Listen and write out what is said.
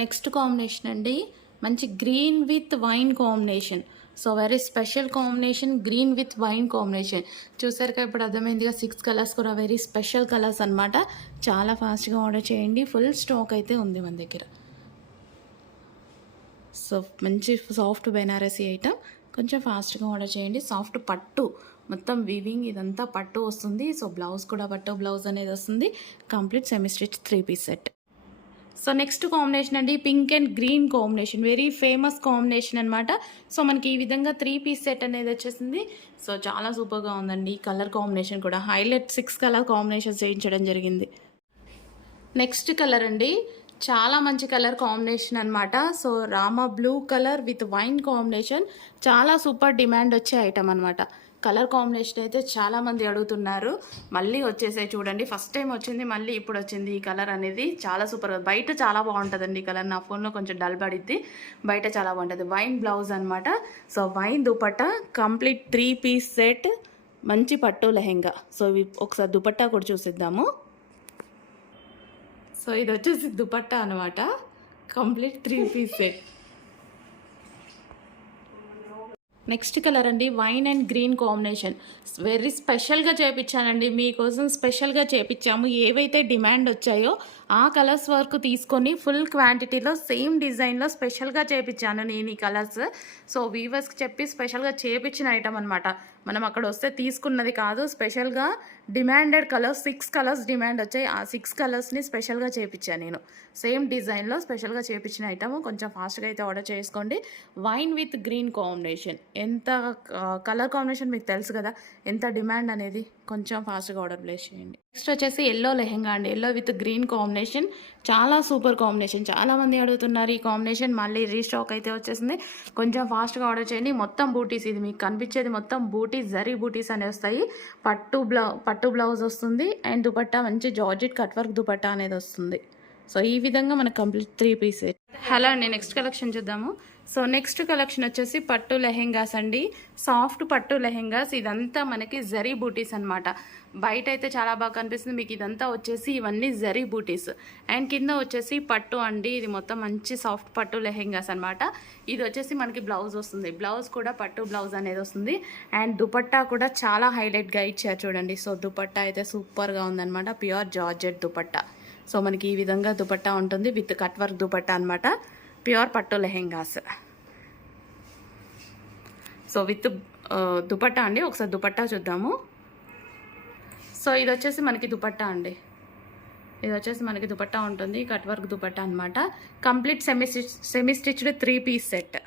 Next combination అండి. మంచి green with wine combination. So very special combination green with wine combination. చూసారుగా ఇప్పుడు అర్థమైందిగా సిక్స్ కలర్స్ కూడా వెరీ స్పెషల్ కలర్స్ అన్నమాట. చాలా ఫాస్ట్గా ఆర్డర్ చేయండి. ఫుల్ స్టాక్ అయితే ఉంది మన దగ్గర. సో మంచి సాఫ్ట్ బెనారసీ ఐటమ్. కొంచెం ఫాస్ట్గా ఆర్డర్ చేయండి. సాఫ్ట్ పట్టు. మొత్తం వివింగ్ ఇదంతా పట్టు వస్తుంది. సో బ్లౌజ్ కూడా పట్టు బ్లౌజ్ అనేది వస్తుంది. Complete semi stitch three piece set so next combination అండి pink and green combination. Very famous combination అనమాట సో మనకి ఈ విధంగా త్రీ పీస్ సెట్ అనేది వచ్చేసింది. సో చాలా సూపర్గా ఉందండి కలర్ కాంబినేషన్ కూడా. హైలైట్ సిక్స్ కలర్ కాంబినేషన్స్ చేయించడం జరిగింది. నెక్స్ట్ కలర్ అండి. చాలా మంచి కలర్ కాంబినేషన్ అనమాట so Rama blue colour with wine combination చాలా సూపర్ డిమాండ్ వచ్చే ఐటమ్ అనమాట కలర్ కాంబినేషన్ అయితే చాలామంది అడుగుతున్నారు. మళ్ళీ వచ్చేసాయి చూడండి. ఫస్ట్ టైం వచ్చింది మళ్ళీ ఇప్పుడు వచ్చింది ఈ కలర్ అనేది చాలా సూపర్. బయట చాలా బాగుంటుందండి ఈ కలర్. నా ఫోన్లో కొంచెం డల్ పడిద్ది. బయట చాలా బాగుంటుంది. వైన్ బ్లౌజ్ అనమాట so wine dupatta complete three piece set. మంచి పట్టు లెహెంగా. సో ఇవి ఒకసారి దుపట్టా కూడా చూసిద్దాము. సో ఇది వచ్చేసి దుపట్టా అనమాట complete three piece set. Next colour అండి wine and green combination. Very స్పెషల్గా చేపించానండి మీకోసం స్పెషల్గా చేపించాము ఏవైతే డిమాండ్ వచ్చాయో ఆ కలర్స్ వరకు తీసుకొని ఫుల్ క్వాంటిటీలో సేమ్ డిజైన్లో స్పెషల్గా చేపించాను నేను ఈ కలర్స్. సో వీవర్స్కి చెప్పి స్పెషల్గా చేపించిన ఐటమ్ అనమాట మనం అక్కడ వస్తే తీసుకున్నది కాదు స్పెషల్గా demanded colours six colours demand వచ్చాయి. ఆ సిక్స్ కలర్స్ని స్పెషల్గా చేయించాను నేను. సేమ్ డిజైన్లో స్పెషల్గా చేపించిన ఐటమ్. కొంచెం ఫాస్ట్గా అయితే ఆర్డర్ చేసుకోండి. Wine with green combination. ఎంత కలర్ కాంబినేషన్ మీకు తెలుసు కదా? ఎంత డిమాండ్ అనేది కొంచెం ఫాస్ట్గా ఆర్డర్ ప్లేస్ చేయండి. నెక్స్ట్ వచ్చేసి ఎల్లో లెహెంగా అండి. ఎల్లో విత్ గ్రీన్ కాంబినేషన్ చాలా సూపర్ కాంబినేషన్ చాలా మంది అడుగుతున్నారు ఈ కాంబినేషన్ మళ్ళీ రీస్టాక్ అయితే వచ్చేసింది. కొంచెం ఫాస్ట్గా ఆర్డర్ చేయండి. మొత్తం బూటీస్ ఇది. మీకు కనిపించేది మొత్తం బూటీస్ జరీ బూటీస్ అనే వస్తాయి. పట్టు బ్లౌ పట్టు బ్లౌజ్ వస్తుంది. అండ్ దుపట్టా మంచి జార్జెట్ కట్ వర్క్ దుపట్టా అనేది వస్తుంది. సో ఈ విధంగా మనకు కంప్లీట్ త్రీ పీస్ హలో అండి నెక్స్ట్ కలెక్షన్ చూద్దాము. సో నెక్స్ట్ కలెక్షన్ వచ్చేసి పట్టు లెహెంగాస్ అండి. సాఫ్ట్ పట్టు లెహెంగాస్ ఇదంతా మనకి జరీ బూటీస్ అనమాట బయట అయితే చాలా బాగా కనిపిస్తుంది. మీకు ఇదంతా వచ్చేసి ఇవన్నీ జరీ బూటీస్. అండ్ కింద వచ్చేసి పట్టు అండి. ఇది మొత్తం మంచి సాఫ్ట్ పట్టు లెహెంగాస్ అన్నమాట. ఇది వచ్చేసి మనకి బ్లౌజ్ వస్తుంది. బ్లౌజ్ కూడా పట్టు బ్లౌజ్ అనేది వస్తుంది. అండ్ దుపట్టా కూడా చాలా హైలైట్గా ఇచ్చారు చూడండి. సో దుపట్టా అయితే సూపర్గా ఉందన్నమాట. Pure georgette dupatta. సో మనకి ఈ విధంగా దుపట్టా ఉంటుంది విత్ కట్ వర్క్ దుపట్టా అనమాట ప్యూర్ పట్టు లెహెంగాస్. సో విత్ దుపట్టా అండి. ఒకసారి దుపట్టా చూద్దాము. సో ఇది వచ్చేసి మనకి దుపట్టా అండి. ఇది వచ్చేసి మనకి దుపట్టా ఉంటుంది కట్ వర్క్ దుపట్టా అనమాట complete semi stitch semi stitched three piece set.